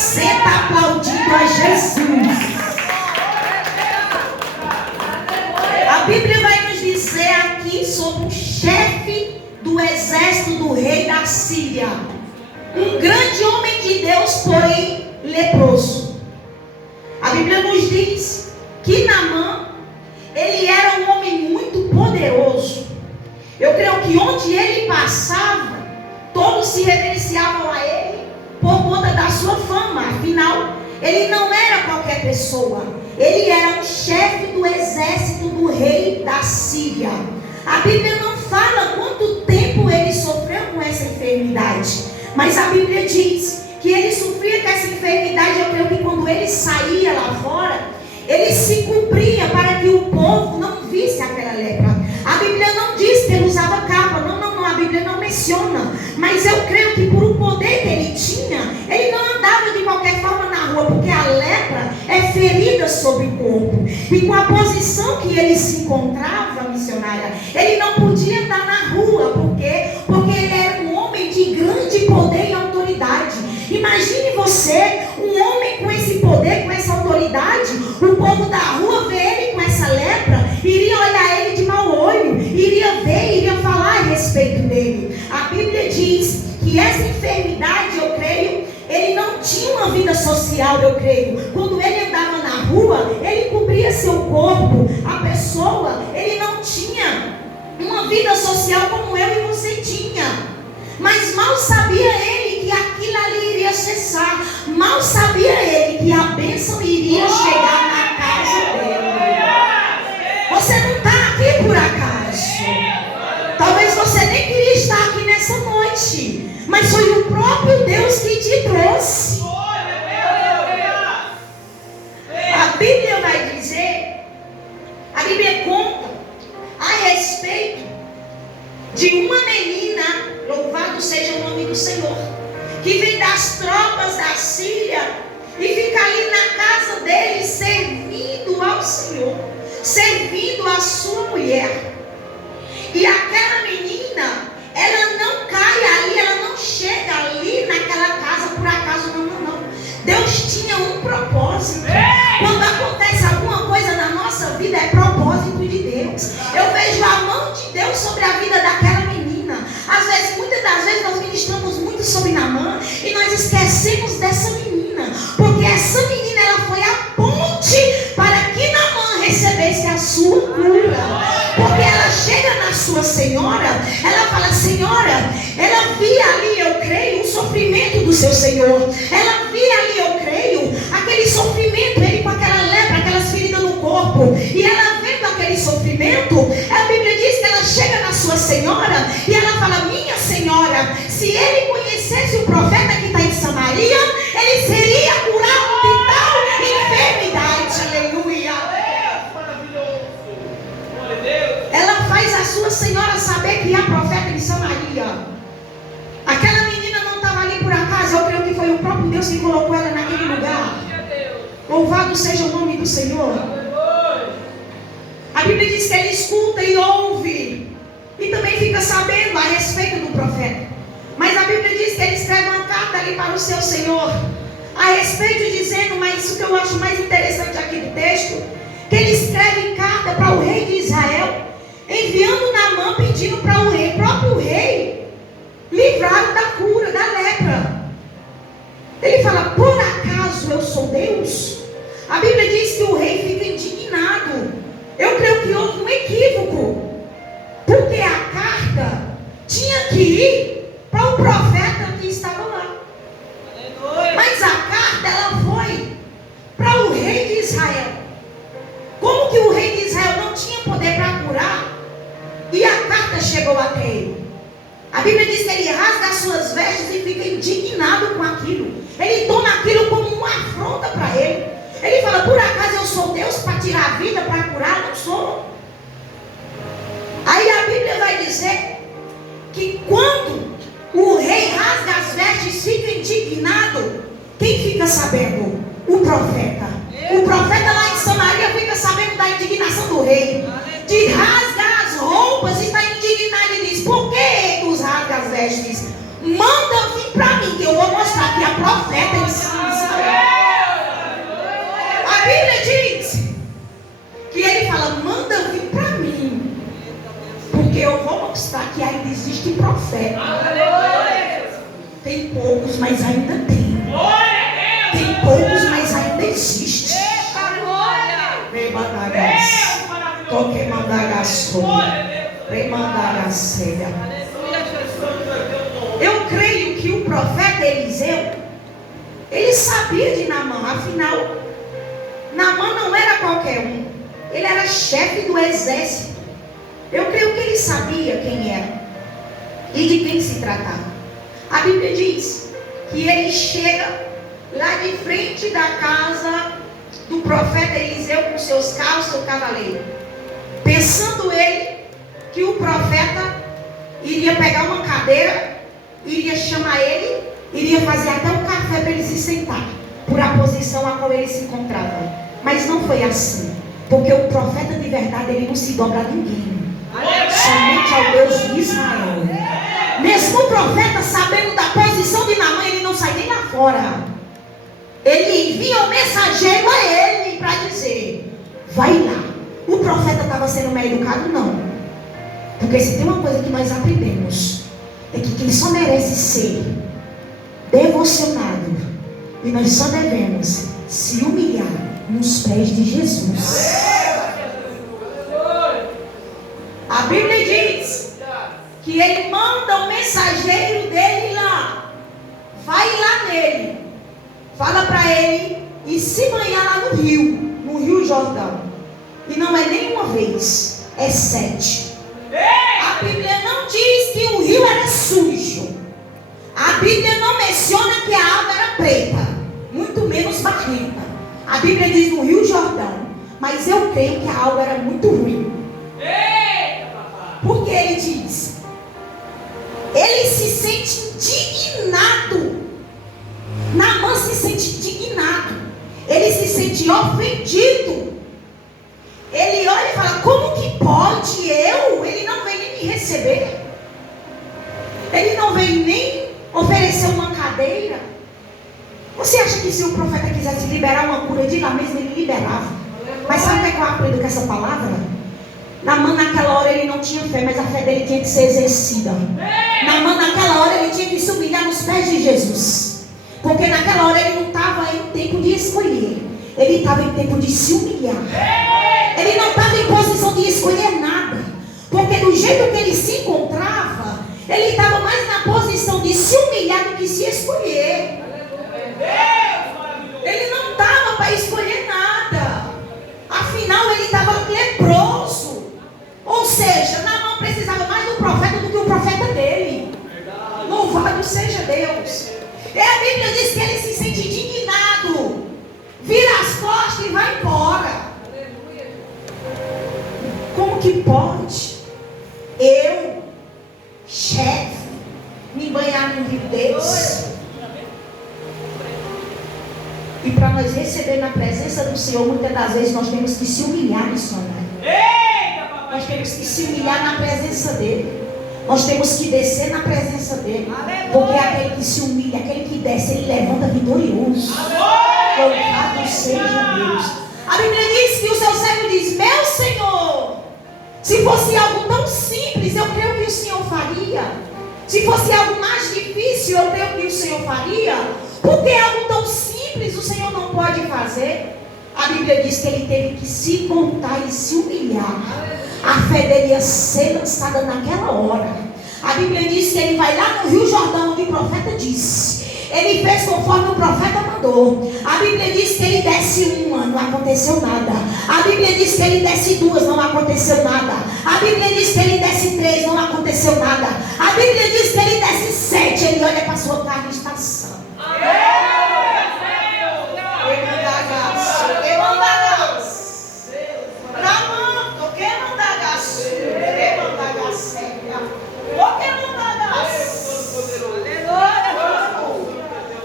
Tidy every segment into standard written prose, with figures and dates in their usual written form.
Senta aplaudindo a Jesus. A Bíblia vai nos dizer aqui sobre o chefe do exército do rei da Síria. Um grande homem de Deus, porém leproso. A Bíblia nos diz que Naamã, ele era um homem muito poderoso. Eu creio que onde ele passava, todos se reverenciavam a ele por conta da sua fama. Afinal, ele não era qualquer pessoa. Ele era o chefe do exército do rei da Síria. A Bíblia não fala quanto tempo ele sofreu com essa enfermidade, mas a Bíblia diz que ele sofria com essa enfermidade. Eu creio que quando ele saía lá fora, ele se cobria para que o povo não visse aquela lepra. A Bíblia não diz que ele usava capa, não, a Bíblia não menciona. Mas eu creio que por o poder que ele tinha, ele não andava de qualquer forma na rua, porque a lepra é ferida sobre o corpo. E com a posição que ele se encontrava, missionária, ele não podia andar na rua, porque ele era um homem de grande poder e autoridade. Imagine você, um homem com esse poder, com essa autoridade, o povo da rua vê ele com essa lepra, iria olhar ele de mau olho, iria ver, iria falar a respeito dele. A Bíblia diz que essa enfermidade, eu creio, ele não tinha uma vida social, eu creio. Quando ele andava na rua, ele cobria seu corpo. A pessoa, ele não tinha uma vida social como eu e você tinha. Mas mal sabia ele que aquilo ali iria cessar. Mal sabia ele que a bênção iria chegar na casa dele. Você não está aqui por acaso. Talvez você nem queria estar aqui nessa noite, mas foi o próprio Deus que te trouxe. A Bíblia vai dizer, a Bíblia conta a respeito de uma menina, louvado seja o nome do Senhor, que vem das tropas da Síria e fica ali na casa dele servindo ao Senhor, servindo a sua mulher. E aquela menina, ela não cai ali, ela não chega ali naquela casa por acaso, não. Deus tinha um propósito. Quando acontece alguma coisa na nossa vida, é propósito de Deus. Eu vejo a mão de Deus sobre a vida daquela menina. Às vezes, muitas das vezes, nós ministramos muito sobre Naamã e nós esquecemos dessa menina, porque essa menina, ela foi a ponte para que Naamã recebesse a sua cura. Porque ela chega na sua senhora, ela fala: Senhora, ela via ali, eu creio, o sofrimento do seu Senhor. Ela via ali, eu creio, aquele sofrimento, ele com aquela lepra, aquelas feridas no corpo. E ela vendo aquele sofrimento, a Bíblia diz que ela chega na sua senhora e ela fala: Minha senhora, se ele conhecesse o profeta que está em Samaria, ele seria curado de tal enfermidade. Aleluia. Ela faz a sua senhora saber que há profeta em Samaria. Aquela menina não estava ali por acaso. Eu creio que foi o próprio Deus que colocou ela naquele lugar. Louvado seja o nome do Senhor. A Bíblia diz que ele escuta e ouve, e também fica sabendo a respeito do profeta. Mas a Bíblia diz que ele escreve uma carta ali para o seu Senhor a respeito, dizendo, mas isso que eu acho mais interessante aqui do texto, que ele escreve carta para o rei de Israel, enviando Naamã, pedindo para o rei, próprio rei, livrar da cura, da lepra. Ele fala: por acaso eu sou Deus? A Bíblia diz que o rei fica indignado. Eu creio que houve um equívoco, porque a carta tinha que ir para o profeta que estava lá. Mas a carta, ela foi para o rei de Israel. Como que o rei de Israel não tinha poder para curar, e a carta chegou até ele? A Bíblia diz que ele rasga as suas vestes e fica indignado com aquilo. Ele toma aquilo como uma afronta para ele. Ele fala: por acaso eu sou Deus para tirar a vida, para curar? Não sou. Aí a Bíblia vai dizer que quando o rei rasga as vestes, fica indignado, quem fica sabendo? O profeta. O profeta lá em Samaria fica sabendo da indignação do rei, de rasgar as roupas, e está indignado e diz: por que rasga as vestes? Manda vir para mim, que eu vou mostrar que a profeta em Israel. profeta. Tem poucos, mas ainda tem. Tem poucos, mas ainda existe. Toque mandagaço. Eu creio que o profeta Eliseu, ele sabia de Naamã. Afinal, Naamã não era qualquer um. Ele era chefe do exército. Eu creio que ele sabia quem era e de quem se tratava. A Bíblia diz que ele chega lá de frente da casa do profeta Eliseu com seus carros, seu cavaleiro, pensando ele que o profeta iria pegar uma cadeira, iria chamar ele, iria fazer até um café para ele se sentar, por a posição a qual ele se encontrava. Mas não foi assim, porque o profeta de verdade, ele não se dobra a ninguém, somente ao Deus de Israel. Mesmo o profeta, sabendo da posição de Naamã, ele não sai nem lá fora. Ele envia um mensageiro a ele para dizer: vai lá. O profeta estava sendo mal educado? Não. Porque se tem uma coisa que nós aprendemos, é que quem só merece ser devocionado, e nós só devemos se humilhar nos pés de Jesus. A Bíblia diz que ele manda o mensageiro dele lá. Vai lá nele, fala para ele e se banhar lá no Rio Jordão. E não é nem uma vez, é 7. A Bíblia não diz que o rio era sujo. A Bíblia não menciona que a água era preta, muito menos barrenta. A Bíblia diz no Rio Jordão. Mas eu creio que a água era muito ruim. Porque ele diz, ele se sente indignado. Naamã se sente indignado. Ele se sente ofendido. Ele olha e fala: como que pode eu? Ele não vem nem me receber. Ele não vem nem oferecer uma cadeira. Você acha que se o profeta quisesse liberar uma cura de lá mesmo, ele liberava? Mas sabe o que eu aprendo com essa palavra? Naamã naquela hora ele não tinha fé, mas a fé dele tinha que ser exercida. Naamã naquela hora ele tinha que se humilhar nos pés de Jesus. Porque naquela hora ele não estava em tempo de escolher. Ele estava em tempo de se humilhar. Ele não estava em posição de escolher nada. Porque do jeito que ele se encontrava, ele estava mais na posição de se humilhar do que se escolher. Ele não estava para escolher nada. Afinal, ele estava leproso. Ou seja, Naamã precisava mais do profeta do que o profeta dele. Louvado seja Deus. E a Bíblia diz que ele se sente indignado, vira as costas e vai embora. Como que pode eu, chefe, me banhar num rio desse? E para nós receber na presença do Senhor, muitas das vezes nós temos que se humilhar nisso, nós temos que se humilhar na presença dele. Nós temos que descer na presença dele. Porque aquele que se humilha, aquele que desce, ele levanta vitorioso. Louvado seja Deus. A Bíblia diz que o seu servo diz: meu Senhor, se fosse algo tão simples, eu creio que o Senhor faria. Se fosse algo mais difícil, eu creio que o Senhor faria. Porque algo tão simples o Senhor não pode fazer. A Bíblia diz que ele teve que se voltar e se humilhar. A fé dele ia ser lançada naquela hora. A Bíblia diz que ele vai lá no Rio Jordão, onde o profeta disse. Ele fez conforme o profeta mandou. A Bíblia diz que ele desce uma, não aconteceu nada. A Bíblia diz que ele desce duas, não aconteceu nada. A Bíblia diz que ele desce três, não aconteceu nada. A Bíblia diz que ele desce 7, ele olha para a sua carne e está sã.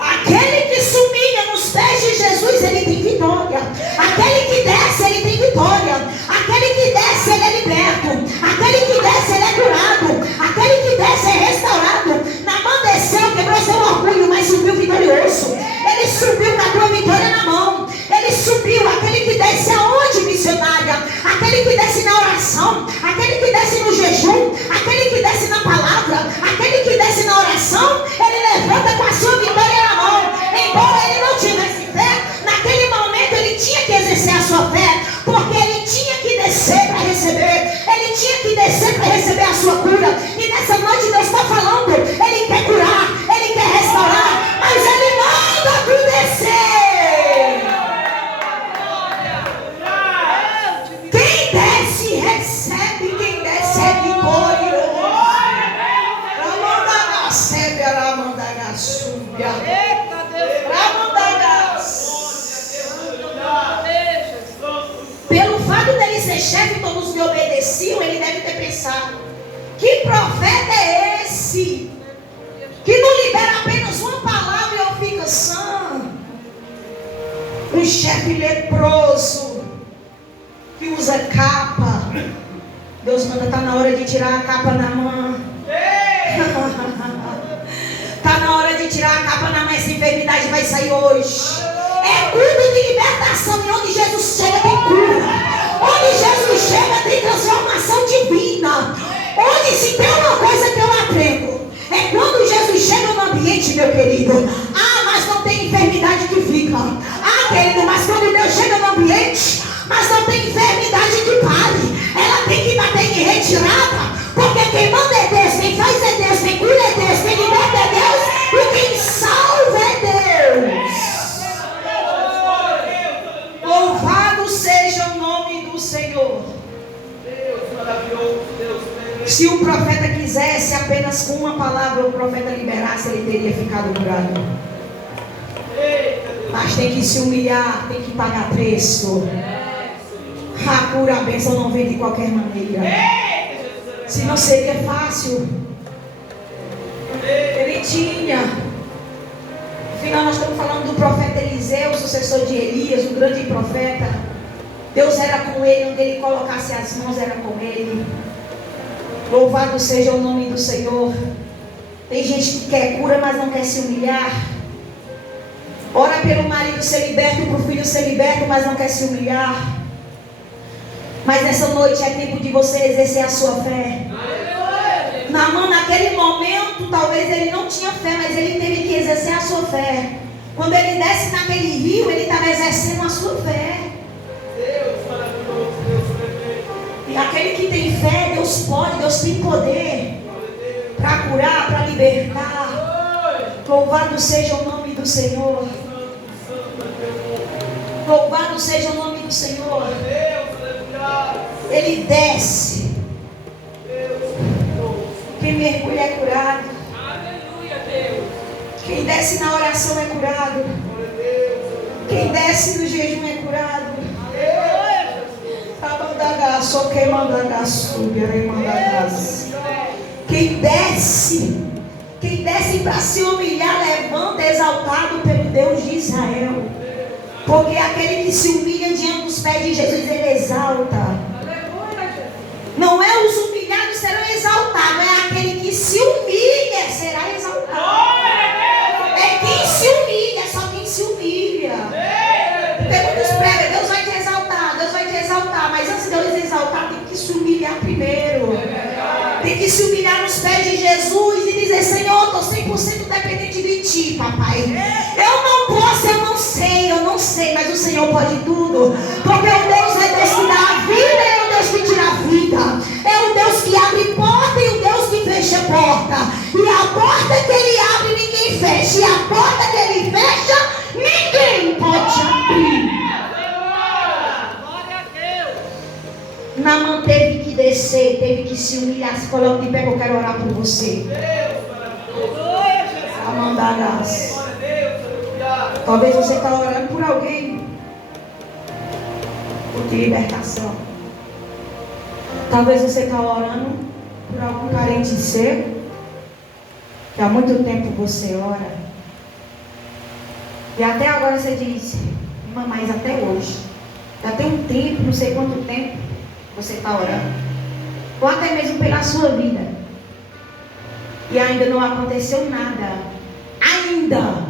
Aquele que se humilha nos pés de Jesus, ele tem vitória. Aquele que desce, ele tem vitória. Aquele que desce, ele é liberto. Aquele que desce, ele é curado. Aquele que desce, é restaurado. Naamã desceu, quebrou seu orgulho, mas subiu vitorioso. noite Deus está falando. Ele quer curar, Ele quer restaurar, mas Ele manda acontecer. Quem desce, recebe. Quem desce é vitorioso. Pelo fato dele ser chefe, todos lhe obedeciam. Ele deve ter pensado: que profeta é esse que não libera apenas uma palavra e eu fico sã? Um chefe leproso que usa capa. Deus manda, está na hora de tirar a capa na mão. Está na hora de tirar a capa na mão. Essa enfermidade vai sair hoje. É culto de libertação. E onde Jesus chega tem cura. Onde Jesus chega tem transformação divina. Onde se tem uma coisa que eu aprendo, é quando Jesus chega no ambiente, meu querido. Ah, mas não tem enfermidade que fica. Ah, querido, mas quando Deus chega no ambiente, mas não tem enfermidade que pare. Ela tem que bater em retirada. Porque quem manda é Deus, quem faz é Deus, quem cura é Deus, quem liberta é Deus e quem salva é Deus. Louvado seja o nome do Senhor. Deus maravilhoso, Deus. Se o profeta quisesse apenas com uma palavra, o profeta liberasse, ele teria ficado curado. Mas tem que se humilhar, tem que pagar preço. A cura, a bênção não vem de qualquer maneira. Se não seria fácil. Ele tinha. Afinal, nós estamos falando do profeta Eliseu, o sucessor de Elias, o grande profeta. Deus era com ele, onde ele colocasse as mãos era com ele. Louvado seja o nome do Senhor. Tem gente que quer cura, mas não quer se humilhar. Ora pelo marido ser liberto, para o filho ser liberto, mas não quer se humilhar. Mas nessa noite é tempo de você exercer a sua fé. Naamã, naquele momento, talvez ele não tinha fé, mas ele teve que exercer a sua fé. Quando ele desce naquele rio, ele estava exercendo a sua fé. Deus maravilhoso, Deus tremendo. E aquele que tem fé, Deus pode, Deus tem poder para curar, para libertar. Louvado seja o nome do Senhor. Louvado seja o nome do Senhor. Ele desce. Quem mergulha é curado. Quem desce na oração é curado. Quem desce no jejum é curado. Quem desce para se humilhar, levanta exaltado pelo Deus de Israel. Porque aquele que se humilha diante dos pés de Jesus, ele exalta. Não é os humilhados serão exaltados, é aquele que se humilha será exaltado. É quem se humilha, é só quem se humilha. Porque muitos pregam, Deus vai te exaltar, Deus vai te exaltar. Mas antes de Deus exaltar, tem que se humilhar primeiro. Tem que se humilhar nos pés de Jesus e dizer: Senhor, estou 100% dependente de Ti, papai. Eu não posso, eu não sei, mas o Senhor pode tudo. Porque o Deus é Deus que dá a vida, é o Deus que tira a vida. É o Deus que abre porta e o Deus que fecha porta. E a porta que Ele abre, ninguém fecha. E a porta que Ele fecha, ninguém pode abrir. Naamã teve que descer, teve que se humilhar. Se coloque de pé, eu quero orar por você. Amandarás. Talvez você está orando por alguém, por de libertação. Talvez você está orando por algum parente seu, que há muito tempo você ora. E até agora você diz: irmã, mas até hoje, já tem um tempo, não sei quanto tempo, você está orando. Ou até mesmo pela sua vida. E ainda não aconteceu nada. Ainda.